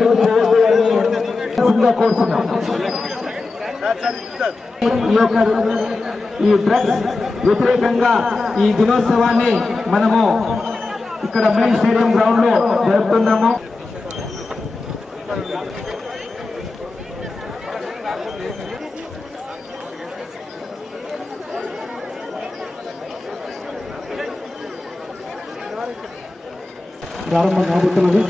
జోలికి పోవద్దు కోరుతున్నాం. ఈ డ్రగ్స్ వ్యతిరేకంగా ఈ దినోత్సవాన్ని మనము ఇక్కడ మెయిన్ స్టేడియం గ్రౌండ్ లో జరుపుతున్నాము. ప్రారంభం కాబోతున్నది.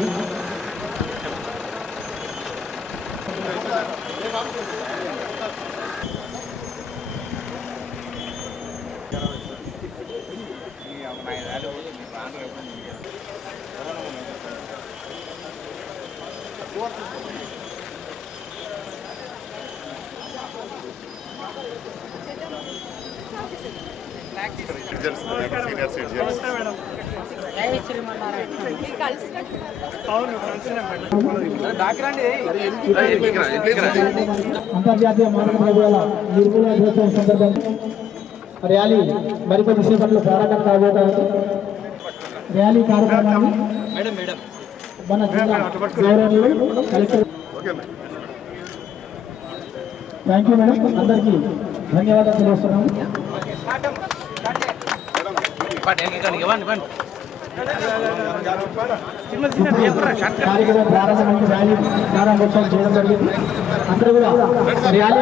అంతర్జాతీయ మానవ ద్రవ్యాల నిర్మూలన దినోత్సవం సందర్భంగా ర్యాలీ మరికొద్ది సేపట్లో ప్రారంభం కాబోతుంది. ర్యాలీ కార్యక్రమాన్ని మన జిల్లా గౌరవనీయులు కలెక్టర్. థ్యాంక్ యూ మేడం, అందరికీ ధన్యవాదాలు తెలుస్తున్నాము. కార్యక్రమం ప్రారంభమైంది, ర్యాలీ ప్రారంభోత్సవం చేయడం జరిగింది. అందరూ కూడా ర్యాలీ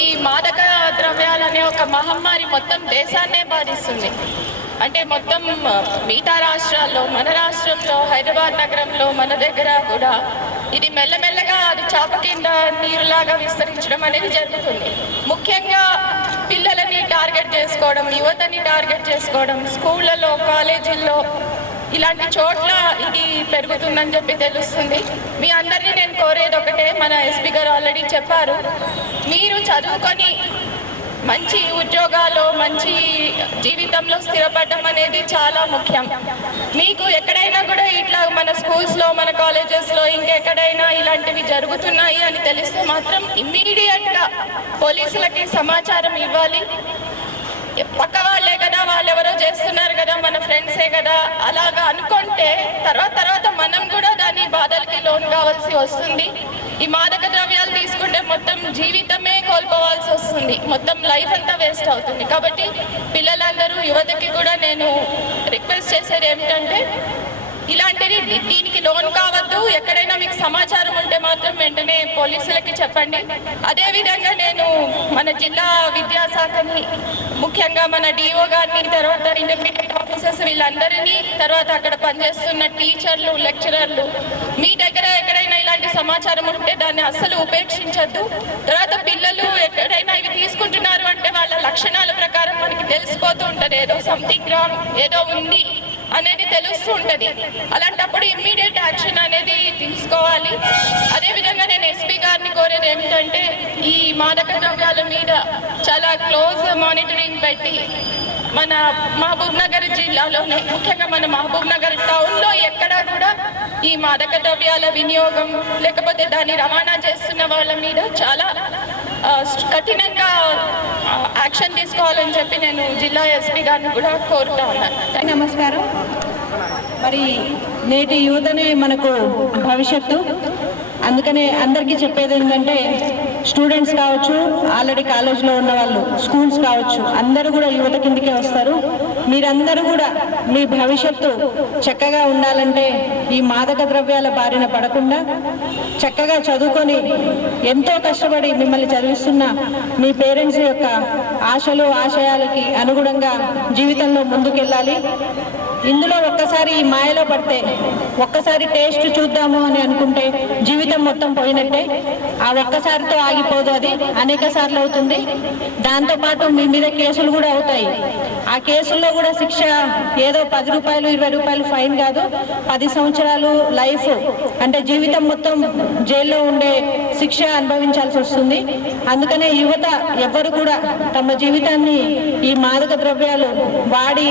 ఈ మాదక ద్రవ్యాలనే ఒక మహమ్మారి మొత్తం దేశాన్నే బాధిస్తుంది. అంటే మొత్తం మిగతా రాష్ట్రాల్లో, మన రాష్ట్రంలో, హైదరాబాద్ నగరంలో, మన దగ్గర కూడా ఇది మెల్లమెల్లగా అది చాప కింద నీరులాగా విస్తరించడం అనేది జరుగుతుంది. ముఖ్యంగా పిల్లలని టార్గెట్ చేసుకోవడం, యువతని టార్గెట్ చేసుకోవడం, స్కూళ్ళలో, కాలేజీల్లో ఇలాంటి చోట్ల ఇది పెరుగుతుందని చెప్పి తెలుస్తుంది. మీ అందరినీ నేను కోరేది ఒకటే, మన ఎస్పీ గారు ఆల్రెడీ చెప్పారు, మీరు చదువుకొని మంచి ఉద్యోగాలు, మంచి జీవితంలో స్థిరపడడం అనేది చాలా ముఖ్యం. మీకు ఎక్కడైనా కూడా ఇట్లా మన స్కూల్స్లో, మన కాలేజెస్లో, ఇంకెక్కడైనా ఇలాంటివి జరుగుతున్నాయి అని తెలిస్తే మాత్రం ఇమ్మీడియట్గా పోలీసులకి సమాచారం ఇవ్వాలి. పక్క వాళ్ళే కదా, వాళ్ళెవరో చేస్తున్నారు కదా, మన ఫ్రెండ్సే కదా, అలాగా అనుకుంటే తర్వాత మనం కూడా దాని బాధలకి లోన్ కావాల్సి వస్తుంది. ఈ మాదక ద్రవ్యాలు తీసుకుంటే మొత్తం జీవితమే కోల్పోవాల్సి వస్తుంది, మొత్తం లైఫ్ అంతా వేస్ట్ అవుతుంది. కాబట్టి పిల్లలందరూ, యువతకి కూడా నేను రిక్వెస్ట్ చేసేది ఏమిటంటే, ఇలాంటివి దీనికి లోన్ కావద్దు. ఎక్కడైనా మీకు సమాచారం ఉంటే మాత్రం వెంటనే పోలీసులకి చెప్పండి. అదేవిధంగా నేను మన జిల్లా విద్యాశాఖని, ముఖ్యంగా మన డిఓ గారిని, తర్వాత ఇంటర్మీడియట్ ఆఫీసర్స్ వీళ్ళందరినీ, తర్వాత అక్కడ పనిచేస్తున్న టీచర్లు, లెక్చరర్లు, మీ దగ్గర ఎక్కడైనా ఇలాంటి సమాచారం ఉంటే దాన్ని అస్సలు ఉపేక్షించద్దు. తర్వాత పిల్లలు ఎక్కడైనా ఇవి తీసుకుంటున్నారు అంటే వాళ్ళ లక్షణాల ప్రకారం మనకి తెలిసిపోతూ ఉంటుంది, ఏదో సంథింగ్ రాంగ్, ఏదో ఉంది అనేది తెలుస్తూ ఉంటుంది. అలాంటప్పుడు ఇమ్మీడియట్ యాక్షన్ అనేది తీసుకోవాలి. అదేవిధంగా నేను ఎస్పీ గారిని కోరేది ఏమిటంటే, ఈ మాదక ద్రవ్యాల మీద చాలా క్లోజ్ మానిటరింగ్ పెట్టి మన మహబూబ్ నగర్ జిల్లాలోనే, ముఖ్యంగా మన మహబూబ్ నగర్ టౌన్లో ఎక్కడా కూడా ఈ మాదక ద్రవ్యాల వినియోగం లేకపోతే దాన్ని రవాణా చేస్తున్న వాళ్ళ మీద చాలా కఠినంగా యాక్షన్ తీసుకోవాలని చెప్పి నేను జిల్లా ఎస్పీ గారిని కూడా కోరుతా ఉన్నాను. నమస్కారం. మరి నేటి యువతనే మనకు భవిష్యత్తు. అందుకనే అందరికీ చెప్పేది ఏంటంటే, స్టూడెంట్స్ కావచ్చు, ఆల్రెడీ కాలేజ్లో ఉన్న వాళ్ళు, స్కూల్స్ కావచ్చు, అందరూ కూడా యువత కిందకే వస్తారు. మీరందరూ కూడా మీ భవిష్యత్తు చక్కగా ఉండాలంటే ఈ మాదక ద్రవ్యాల బారిన పడకుండా చక్కగా చదువుకొని, ఎంతో కష్టపడి మిమ్మల్ని చదివిస్తున్న మీ పేరెంట్స్ యొక్క ఆశలు, ఆశయాలకి అనుగుణంగా జీవితంలో ముందుకెళ్ళాలి. ఇందులో ఒక్కసారి ఈ మాయలో పడితే, ఒక్కసారి టేస్ట్ చూద్దాము అని అనుకుంటే జీవితం మొత్తం పోయినట్టే. ఆ ఒక్కసారితో ఆగిపోదు, అది అనేక సార్లు అవుతుంది. దాంతోపాటు మీ మీద కేసులు కూడా అవుతాయి. ఆ కేసుల్లో కూడా శిక్ష ఏదో 10 రూపాయలు 20 రూపాయలు ఫైన్ కాదు, 10 సంవత్సరాలు లైఫ్, అంటే జీవితం మొత్తం జైల్లో ఉండే శిక్ష అనుభవించాల్సి వస్తుంది. అందుకనే యువత ఎవ్వరు కూడా తమ జీవితాన్ని ఈ మాదక ద్రవ్యాలు వాడి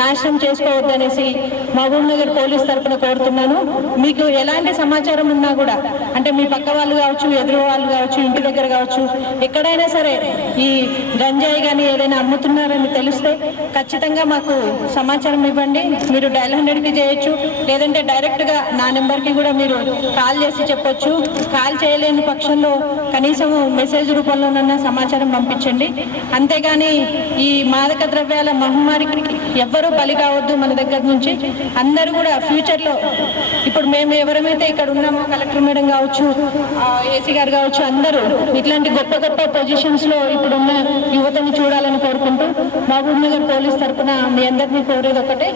నాశనం చేసుకోవద్దనేసి మహబూబ్ నగర్ పోలీస్ తరఫున కోరుతున్నాను. మీకు ఎలాంటి సమాచారం ఉన్నా కూడా అంటే మీ పక్క వాళ్ళు కావచ్చు, ఎదురు వాళ్ళు కావచ్చు, ఇంటి దగ్గర కావచ్చు, ఎక్కడైనా సరే ఈ గంజాయి కానీ ఏదైనా అమ్ముతున్నారని తెలిస్తే ఖచ్చితంగా మాకు సమాచారం ఇవ్వండి. మీరు డయల్ 100కి చేయొచ్చు, లేదంటే డైరెక్ట్గా నా నెంబర్కి కూడా మీరు కాల్ చేసి చెప్పొచ్చు. కాల్ చేయలేని పక్షంలో కనీసం మెసేజ్ రూపంలోనన్నా సమాచారం పంపించండి. అంతేగాని ఈ మాదక ద్రవ్యాల మహమ్మారికి ఎవ్వరూ బలి కావద్దు. మన దగ్గర నుంచి అందరూ కూడా ఫ్యూచర్లో ఇప్పుడు మేము ఎవరైతే ఇక్కడ ఉన్నామో, కలెక్టర్ మేడం కావచ్చు, ఏసీ గారు కావచ్చు, అందరూ ఇట్లాంటి గొప్ప గొప్ప పొజిషన్స్లో ఇప్పుడున్న యువతని చూడాలని కోరుకుంటూ మహబూబ్ నగర్ పోలీస్ తరఫున మీ అందరినీ కోరేది ఒకటే,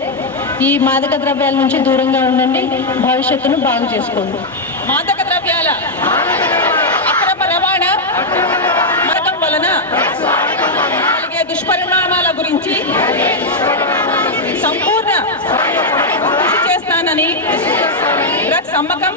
ఈ మాదక ద్రవ్యాల నుంచి దూరంగా ఉండండి, భవిష్యత్తును బాగు చేసుకోండి. మాదక ద్రవ్యాల అక్రమ రవాణా మరకం వలన కలిగే దుష్పరిణామాల గురించి సంపూర్ణ కృషి చేస్తానని డ్రగ్స్ అమ్మకం,